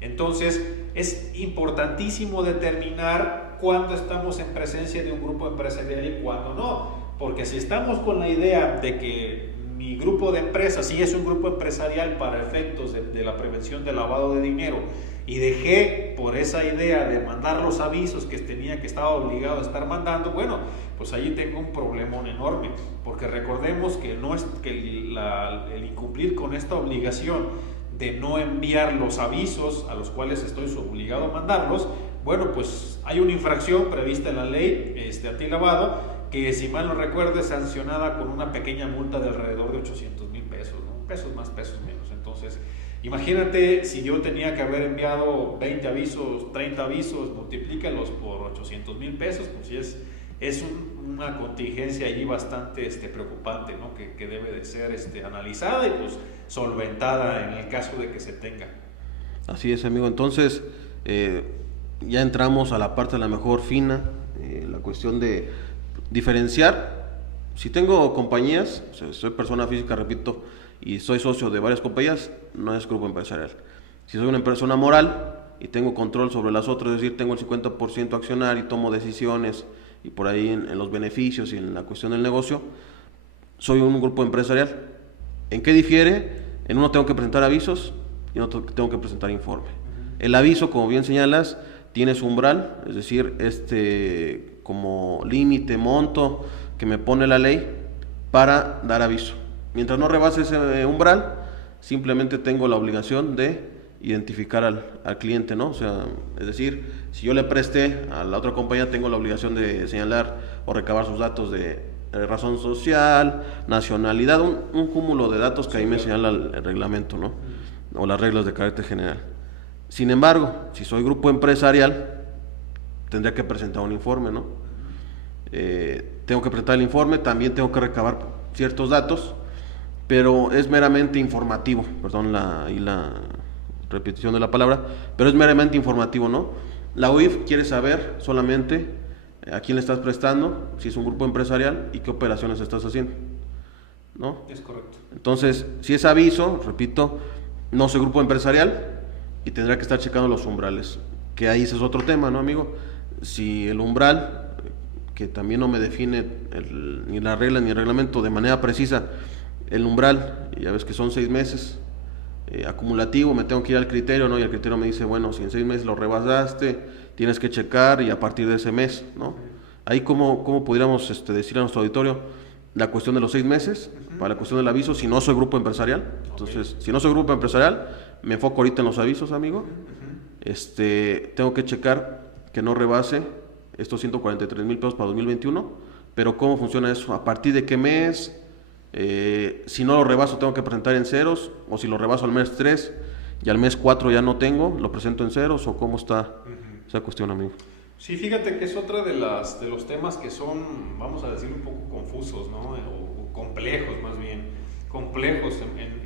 Entonces es importantísimo determinar cuándo estamos en presencia de un grupo empresarial y cuándo no, porque si estamos con la idea de que mi grupo de empresas sí es un grupo empresarial para efectos de la prevención del lavado de dinero, y dejé por esa idea de mandar los avisos que estaba obligado a estar mandando, bueno, pues ahí tengo un problemón enorme, porque recordemos que el incumplir con esta obligación de no enviar los avisos a los cuales estoy obligado a mandarlos, bueno, pues hay una infracción prevista en la ley antilavado, que si mal no recuerdo es sancionada con una pequeña multa de alrededor de 800,000 pesos, ¿no? Pesos más, pesos menos. Entonces, imagínate si yo tenía que haber enviado 20 avisos, 30 avisos, multiplícalos por 800,000 pesos, pues sí es una contingencia allí bastante preocupante, ¿no? que debe de ser analizada y pues solventada en el caso de que se tenga. Así es, amigo. Entonces, ya entramos a la parte a la mejor fina, la cuestión de diferenciar. Si tengo compañías, o sea, soy persona física, repito, y soy socio de varias compañías, no es grupo empresarial. Si soy una persona moral y tengo control sobre las otras, es decir, tengo el 50% accionario y tomo decisiones y por ahí en los beneficios y en la cuestión del negocio, soy un grupo empresarial. ¿En qué difiere? En uno tengo que presentar avisos y en otro tengo que presentar informe. El aviso, como bien señalas, tiene su umbral, es decir, como límite, monto que me pone la ley para dar aviso. Mientras no rebase ese umbral, simplemente tengo la obligación de identificar al cliente, ¿no? O sea, es decir, si yo le presté a la otra compañía, tengo la obligación de señalar o recabar sus datos de razón social, nacionalidad, un cúmulo de datos que ahí me señala el reglamento, ¿no? O las reglas de carácter general. Sin embargo, si soy grupo empresarial, tendría que presentar un informe, ¿no? Tengo que presentar el informe, también tengo que recabar ciertos datos, pero es meramente informativo, perdón la repetición de la palabra, pero es meramente informativo, ¿no? La UIF quiere saber solamente a quién le estás prestando, si es un grupo empresarial y qué operaciones estás haciendo, ¿no? Es correcto. Entonces, si es aviso, repito, no soy grupo empresarial y tendrá que estar checando los umbrales, que ahí ese es otro tema, ¿no, amigo? Si el umbral, que también no me define ni la regla ni el reglamento de manera precisa, el umbral, ya ves que son 6 meses, acumulativo, me tengo que ir al criterio, ¿no? Y el criterio me dice, bueno, si en 6 meses lo rebasaste, tienes que checar y a partir de ese mes, ¿no? Ahí cómo pudiéramos decir a nuestro auditorio la cuestión de los 6 meses, para la cuestión del aviso, si no soy grupo empresarial. Entonces, si no soy grupo empresarial, me enfoco ahorita en los avisos, amigo. Tengo que checar que no rebase estos 143,000 pesos para 2021, pero ¿cómo funciona eso? ¿A partir de qué mes? Si no lo rebaso, tengo que presentar en ceros, o si lo rebaso al mes 3 y al mes 4 ya no tengo, lo presento en ceros, o cómo está esa cuestión, amigo. Sí, fíjate que es otra de los temas que son, vamos a decir, un poco confusos, ¿no? O complejos, más bien, complejos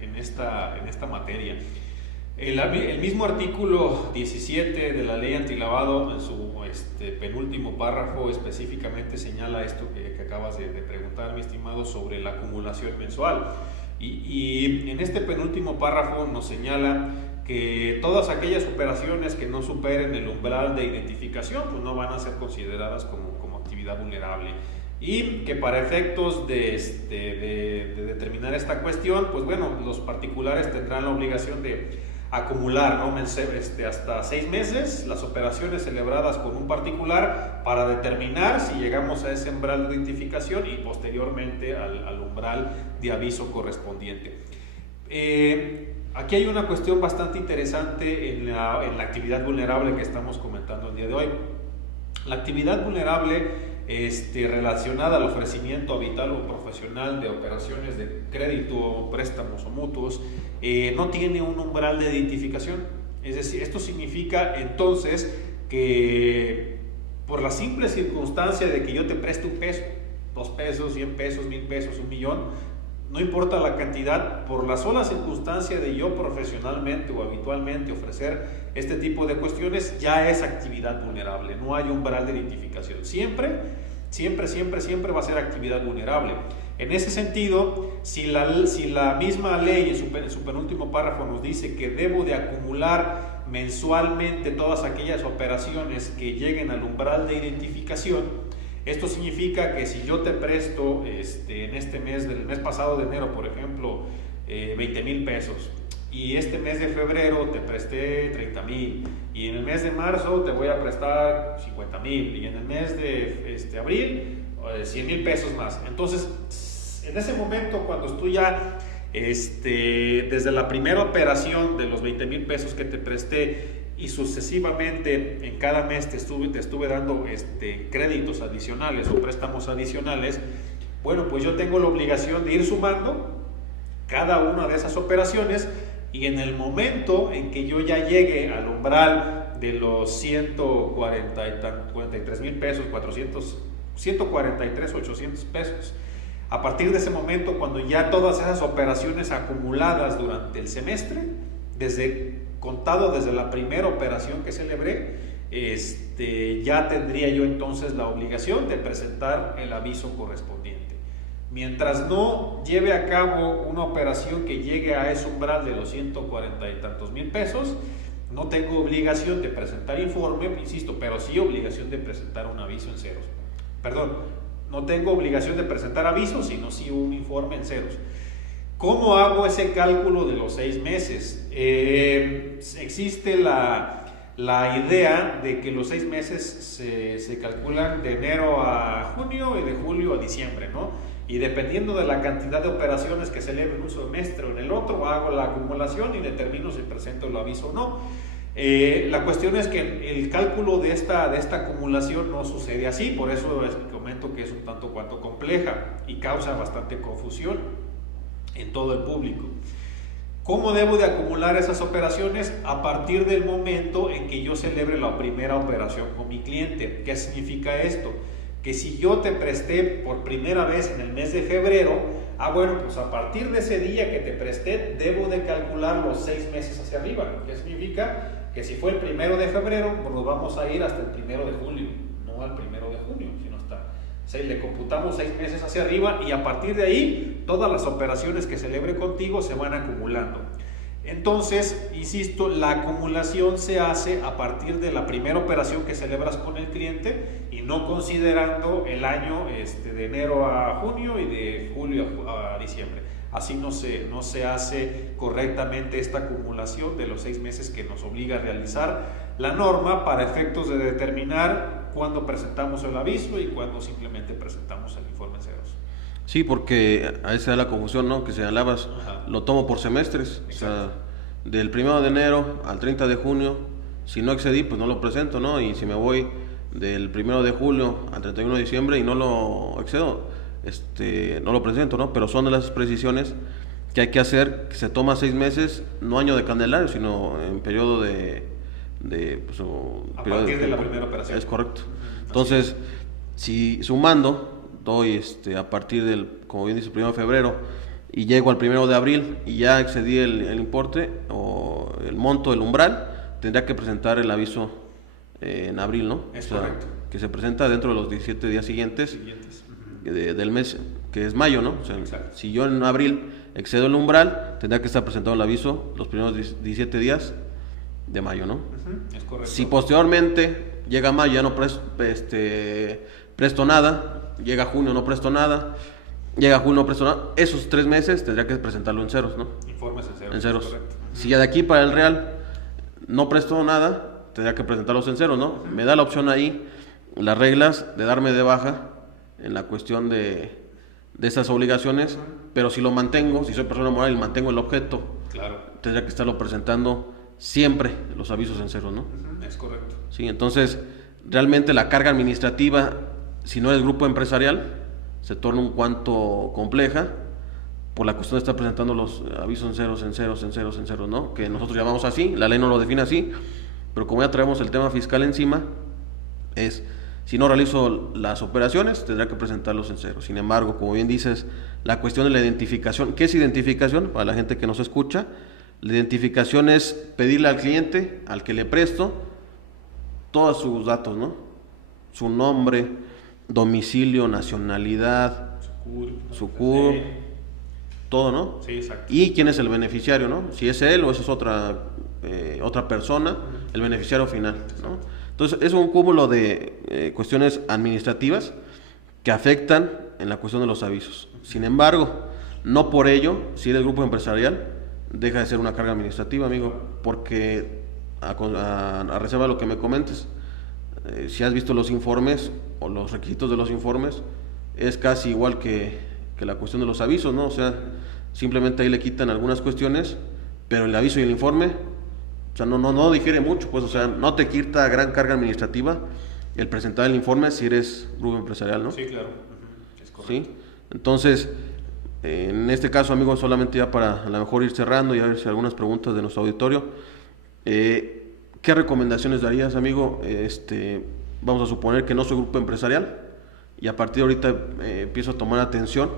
en esta materia. El mismo artículo 17 de la ley antilavado, en su penúltimo párrafo, específicamente señala esto que acabas de preguntar, mi estimado, sobre la acumulación mensual. Y en este penúltimo párrafo nos señala que todas aquellas operaciones que no superen el umbral de identificación pues no van a ser consideradas como actividad vulnerable, y que para efectos de determinar esta cuestión, pues bueno, los particulares tendrán la obligación de acumular, ¿no?, hasta 6 meses las operaciones celebradas con un particular para determinar si llegamos a ese umbral de identificación y posteriormente al umbral de aviso correspondiente. Aquí hay una cuestión bastante interesante en la actividad vulnerable que estamos comentando el día de hoy. La actividad vulnerable relacionada al ofrecimiento habitual o profesional de operaciones de crédito, préstamos o mutuos, no tiene un umbral de identificación. Es decir, esto significa entonces que por la simple circunstancia de que yo te preste un peso, 2 pesos, 100 pesos, 1000 pesos, 1 millón, no importa la cantidad, por la sola circunstancia de yo profesionalmente o habitualmente ofrecer este tipo de cuestiones, ya es actividad vulnerable, no hay umbral de identificación. Siempre va a ser actividad vulnerable. En ese sentido, si la misma ley en su penúltimo párrafo nos dice que debo de acumular mensualmente todas aquellas operaciones que lleguen al umbral de identificación, esto significa que si yo te presto en este mes, del mes pasado de enero, por ejemplo, 20,000 pesos, y este mes de febrero te presté 30,000, y en el mes de marzo te voy a prestar 50,000, y en el mes de abril 100,000 pesos más. Entonces, en ese momento, cuando tú ya desde la primera operación de los 20,000 pesos que te presté y sucesivamente en cada mes te estuve dando créditos adicionales o préstamos adicionales, bueno, pues yo tengo la obligación de ir sumando cada una de esas operaciones, y en el momento en que yo ya llegue al umbral de los 143,000 pesos, 143,800 pesos, a partir de ese momento, cuando ya todas esas operaciones acumuladas durante el semestre, contado desde la primera operación que celebré, ya tendría yo entonces la obligación de presentar el aviso correspondiente. Mientras no lleve a cabo una operación que llegue a ese umbral de los 140 y tantos mil pesos, no tengo obligación de presentar informe, insisto, pero sí obligación de presentar un aviso en ceros. Perdón, no tengo obligación de presentar aviso, sino sí un informe en ceros. ¿Cómo hago ese cálculo de los 6 meses? Existe la idea de que los 6 meses se calculan de enero a junio y de julio a diciembre, ¿no? Y dependiendo de la cantidad de operaciones que celebre en un semestre o en el otro, hago la acumulación y determino si presento el aviso o no. La cuestión es que el cálculo de esta acumulación no sucede así, por eso comento que es un tanto cuanto compleja y causa bastante confusión en todo el público. ¿Cómo debo de acumular esas operaciones? A partir del momento en que yo celebre la primera operación con mi cliente. ¿Qué significa esto? Que si yo te presté por primera vez en el mes de febrero, bueno, pues a partir de ese día que te presté, debo de calcular los 6 meses hacia arriba. ¿Qué significa? Que si fue el 1 de febrero, pues nos vamos a ir hasta el 1 de julio, no al 1 de junio, sino le computamos 6 meses hacia arriba, y a partir de ahí todas las operaciones que celebre contigo se van acumulando. Entonces, insisto, la acumulación se hace a partir de la primera operación que celebras con el cliente y no considerando el año de enero a junio y de julio a diciembre. Así no se hace correctamente esta acumulación de los 6 meses que nos obliga a realizar la norma para efectos de determinar cuándo presentamos el aviso y cuándo simplemente presentamos el informe en ceros. Sí, porque ahí se da la confusión, ¿no? Que señalabas, lo tomo por semestres. Exacto. O sea, del 1 de enero al 30 de junio, si no excedí, pues no lo presento, ¿no? Y si me voy del 1 de julio al 31 de diciembre y no lo excedo, no lo presento, ¿no? Pero son de las precisiones que hay que hacer, que se toma 6 meses, no año de Candelario, sino en periodo de a partir de la primera operación. Es correcto. Entonces, si sumando, doy a partir del, como bien dice, el 1 de febrero, y llego al 1 de abril y ya excedí el importe o el monto, el umbral, tendría que presentar el aviso en abril, ¿no? Es correcto. Que se presenta dentro de los 17 días siguientes. Del mes, que es mayo, ¿no? O sea, si yo en abril excedo el umbral, tendría que estar presentado el aviso los primeros 17 días de mayo, ¿no? Es correcto. Si posteriormente llega mayo, ya no presto nada, llega junio, no presto nada, llega julio, no presto nada, esos 3 meses tendría que presentarlo en ceros, ¿no? Informes en ceros. En ceros. Si ya de aquí para el real no presto nada, tendría que presentarlos en ceros, ¿no? Me da la opción ahí, las reglas de darme de baja en la cuestión de esas obligaciones, pero si lo mantengo, si soy persona moral y mantengo el objeto, claro, tendría que estarlo presentando siempre los avisos en ceros, ¿no? Es correcto. Sí, entonces realmente la carga administrativa, si no eres grupo empresarial, se torna un cuanto compleja por la cuestión de estar presentando los avisos en ceros, ¿no? Que nosotros llamamos así, la ley no lo define así, pero como ya traemos el tema fiscal encima, si no realizo las operaciones, tendrá que presentarlos en ceros. Sin embargo, como bien dices, la cuestión de la identificación, ¿qué es identificación? Para la gente que nos escucha, la identificación es pedirle al cliente, al que le presto, todos sus datos, ¿no? Su nombre, domicilio, nacionalidad, su CUR, todo, ¿no? Sí, exacto. Y quién es el beneficiario, ¿no? Si es él o esa es otra persona, el beneficiario final, ¿no? Entonces, es un cúmulo de cuestiones administrativas que afectan en la cuestión de los avisos. Sin embargo, no por ello, si eres grupo empresarial, deja de ser una carga administrativa, amigo, porque a reserva de lo que me comentes, si has visto los informes o los requisitos de los informes, es casi igual que la cuestión de los avisos, ¿no? O sea, simplemente ahí le quitan algunas cuestiones, pero el aviso y el informe, o sea, no difiere mucho, pues, o sea, no te quita gran carga administrativa el presentar el informe si eres grupo empresarial, ¿no? Sí, claro. Es correcto. ¿Sí? Entonces, en este caso, amigos, solamente ya para a lo mejor ir cerrando y a ver si hay algunas preguntas de nuestro auditorio, ¿qué recomendaciones darías, amigo? Vamos a suponer que no soy grupo empresarial y a partir de ahorita empiezo a tomar atención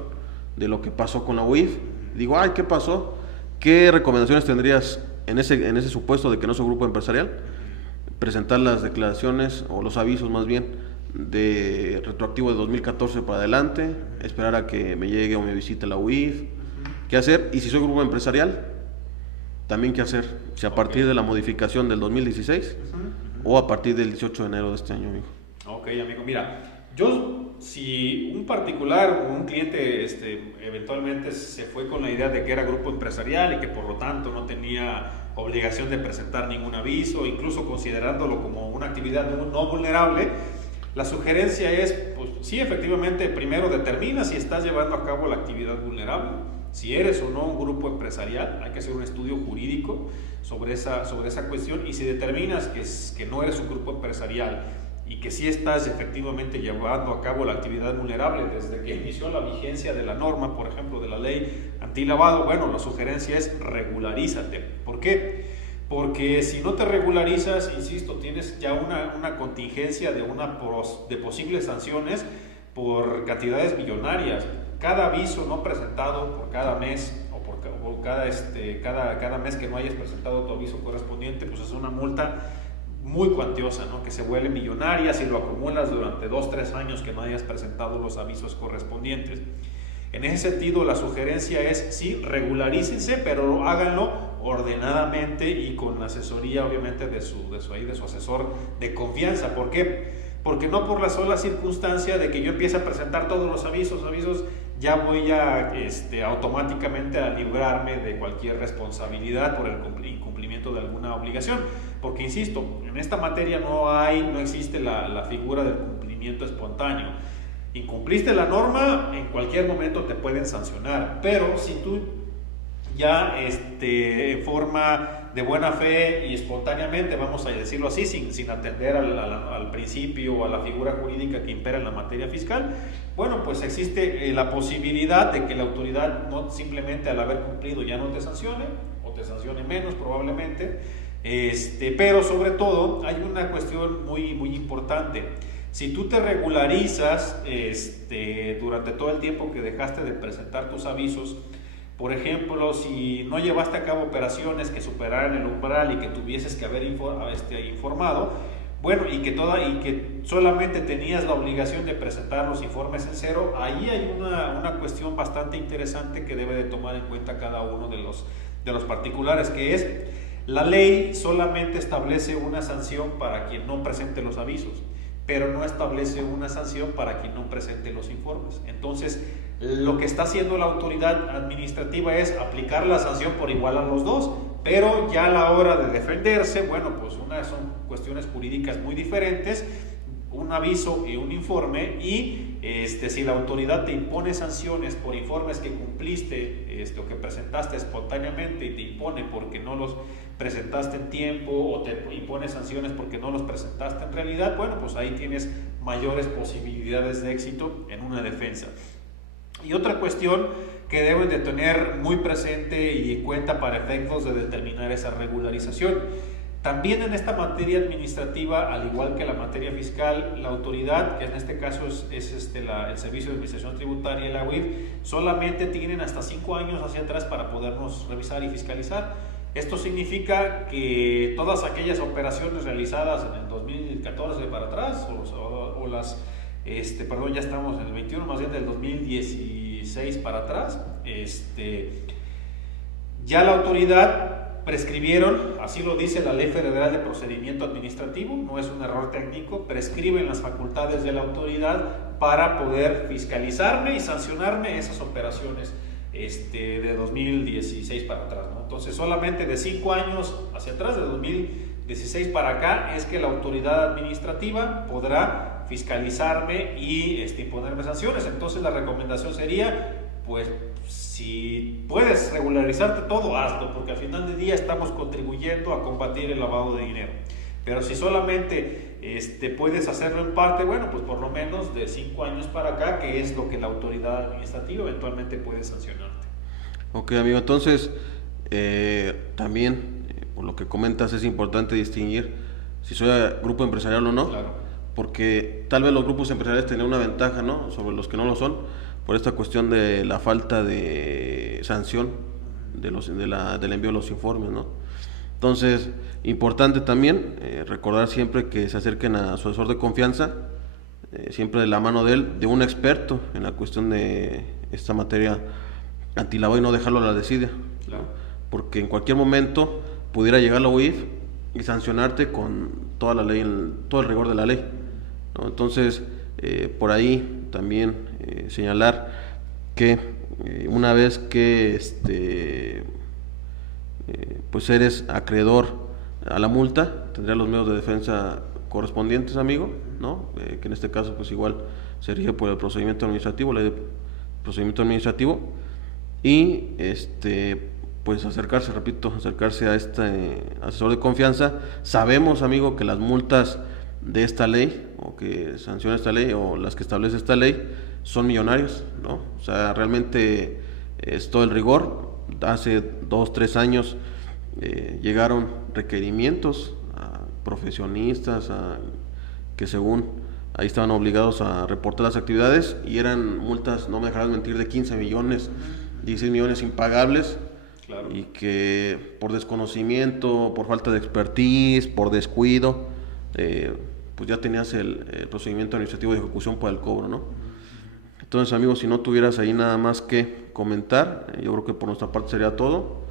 de lo que pasó con la UIF. Digo, ay, ¿qué pasó? ¿Qué recomendaciones tendrías en ese supuesto de que no soy grupo empresarial? Presentar las declaraciones o los avisos más bien de retroactivo de 2014 para adelante, esperar a que me llegue o me visite la UIF, ¿qué hacer? Y si soy grupo empresarial, también qué hacer, si a partir de la modificación del 2016 o a partir del 18 de enero de este año, amigo. Ok, amigo, mira, si un particular o un cliente eventualmente se fue con la idea de que era grupo empresarial y que por lo tanto no tenía obligación de presentar ningún aviso, incluso considerándolo como una actividad no vulnerable, la sugerencia es, pues sí, efectivamente, primero determina si estás llevando a cabo la actividad vulnerable, si eres o no un grupo empresarial, hay que hacer un estudio jurídico sobre esa cuestión, y si determinas que no eres un grupo empresarial y que sí estás efectivamente llevando a cabo la actividad vulnerable desde que inició la vigencia de la norma, por ejemplo, de la ley antilavado, bueno, la sugerencia es regularízate. ¿Por qué? Porque si no te regularizas, insisto, tienes ya una contingencia de posibles sanciones por cantidades millonarias. Cada aviso no presentado por cada mes o por cada mes que no hayas presentado tu aviso correspondiente, pues es una multa muy cuantiosa, ¿no? Que se vuelve millonaria si lo acumulas durante 2-3 años que no hayas presentado los avisos correspondientes. En ese sentido, la sugerencia es, sí, regularícense, pero háganlo ordenadamente y con la asesoría, obviamente, de su asesor de confianza. ¿Por qué? Porque no por la sola circunstancia de que yo empiece a presentar todos los avisos, ya voy automáticamente a librarme de cualquier responsabilidad por el incumplimiento de alguna obligación. Porque, insisto, en esta materia no existe la figura del cumplimiento espontáneo. Incumpliste la norma, en cualquier momento te pueden sancionar, pero si tú ya en forma de buena fe y espontáneamente, vamos a decirlo así, sin atender al principio o a la figura jurídica que impera en la materia fiscal, bueno, pues existe la posibilidad de que la autoridad no simplemente al haber cumplido ya no te sancione, o te sancione menos probablemente, pero sobre todo hay una cuestión muy, muy importante. Si tú te regularizas durante todo el tiempo que dejaste de presentar tus avisos, por ejemplo, si no llevaste a cabo operaciones que superaran el umbral y que tuvieses que haber informado, bueno, y que solamente tenías la obligación de presentar los informes en cero, ahí hay una cuestión bastante interesante que debe de tomar en cuenta cada uno de los particulares, que es, la ley solamente establece una sanción para quien no presente los avisos, pero no establece una sanción para quien no presente los informes. Entonces, lo que está haciendo la autoridad administrativa es aplicar la sanción por igual a los dos, pero ya a la hora de defenderse, bueno, pues son cuestiones jurídicas muy diferentes, un aviso y un informe, y si la autoridad te impone sanciones por informes que cumpliste o que presentaste espontáneamente y te impone porque no los presentaste en tiempo, o te impone sanciones porque no los presentaste en realidad, bueno, pues ahí tienes mayores posibilidades de éxito en una defensa. Y otra cuestión que deben de tener muy presente y en cuenta para efectos de determinar esa regularización: también en esta materia administrativa, al igual que la materia fiscal, la autoridad, que en este caso es el Servicio de Administración Tributaria y la UIF, solamente tienen hasta 5 años hacia atrás para podernos revisar y fiscalizar. Esto significa que todas aquellas operaciones realizadas en el 2014 para atrás, o las, ya estamos en el 21, más bien del 2016 para atrás, ya la autoridad prescribieron, así lo dice la Ley Federal de Procedimiento Administrativo, no es un error técnico, prescriben las facultades de la autoridad para poder fiscalizarme y sancionarme esas operaciones de 2016 para atrás, ¿no? Entonces, solamente de 5 años hacia atrás, de 2016 para acá, es que la autoridad administrativa podrá fiscalizarme y imponerme sanciones. Entonces, la recomendación sería, pues, si puedes regularizarte todo, hazlo, porque al final del día estamos contribuyendo a combatir el lavado de dinero. Pero si solamente puedes hacerlo en parte, bueno, pues por lo menos de 5 años para acá, que es lo que la autoridad administrativa eventualmente puede sancionarte. Ok, amigo, entonces también por lo que comentas es importante distinguir si soy grupo empresarial o no, Claro. Porque tal vez los grupos empresariales tienen una ventaja, ¿no?, sobre los que no lo son, por esta cuestión de la falta de sanción del envío de los informes, ¿no? Entonces, importante también recordar siempre que se acerquen a su asesor de confianza, siempre de la mano de un experto en la cuestión de esta materia antilavado, y no dejarlo a la desidia, Claro. ¿no? Porque en cualquier momento pudiera llegar la UIF y sancionarte con toda la ley, todo el rigor de la ley, ¿no? Entonces, por ahí también señalar que una vez que pues eres acreedor a la multa, tendrás los medios de defensa correspondientes, amigo, ¿no? Que en este caso pues igual se rige por el procedimiento administrativo, ley de procedimiento administrativo, y pues acercarse a este asesor de confianza. Sabemos, amigo, que las multas de esta ley, o que sanciona esta ley, o las que establece esta ley, son millonarias, ¿no? O sea, realmente es todo el rigor. Hace 2-3 años llegaron requerimientos a profesionistas que según ahí estaban obligados a reportar las actividades, y eran multas, no me dejarás mentir, de 15 millones, 16 millones impagables. Claro. Y que por desconocimiento, por falta de expertise, por descuido, pues ya tenías el procedimiento administrativo de ejecución para el cobro, ¿no? Entonces, amigos, si no tuvieras ahí nada más que comentar, yo creo que por nuestra parte sería todo.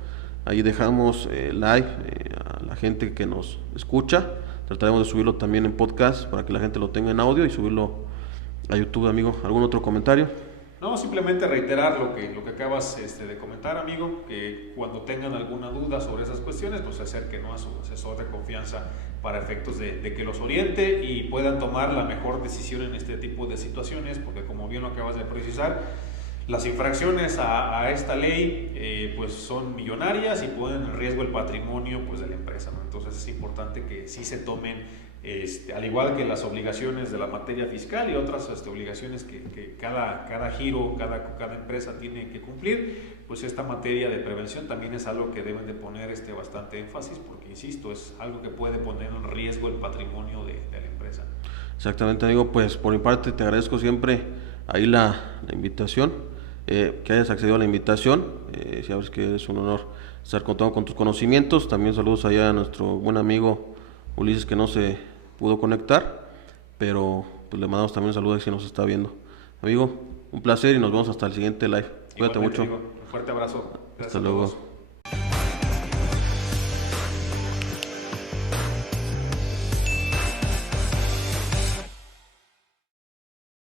Ahí dejamos live a la gente que nos escucha. Trataremos de subirlo también en podcast para que la gente lo tenga en audio y subirlo a YouTube, amigo. ¿Algún otro comentario? No, simplemente reiterar lo que acabas de comentar, amigo, que cuando tengan alguna duda sobre esas cuestiones, pues se acerquen, ¿no?, a su asesor de confianza para efectos de que los oriente y puedan tomar la mejor decisión en este tipo de situaciones, porque como bien lo acabas de precisar, las infracciones a esta ley pues son millonarias y ponen en riesgo el patrimonio, pues, de la empresa, ¿no? Entonces es importante que sí se tomen, al igual que las obligaciones de la materia fiscal y otras obligaciones que cada giro, cada empresa tiene que cumplir, pues esta materia de prevención también es algo que deben de poner bastante énfasis, porque insisto, es algo que puede poner en riesgo el patrimonio de la empresa. Exactamente, amigo, pues por mi parte te agradezco siempre ahí la invitación, que hayas accedido a la invitación, sabes que es un honor estar contando con tus conocimientos. También saludos allá a nuestro buen amigo Ulises, que no se pudo conectar, pero pues le mandamos también un saludo si nos está viendo. Amigo, un placer y nos vemos hasta el siguiente live. Cuídate mucho. Amigo, un fuerte abrazo. Gracias hasta luego.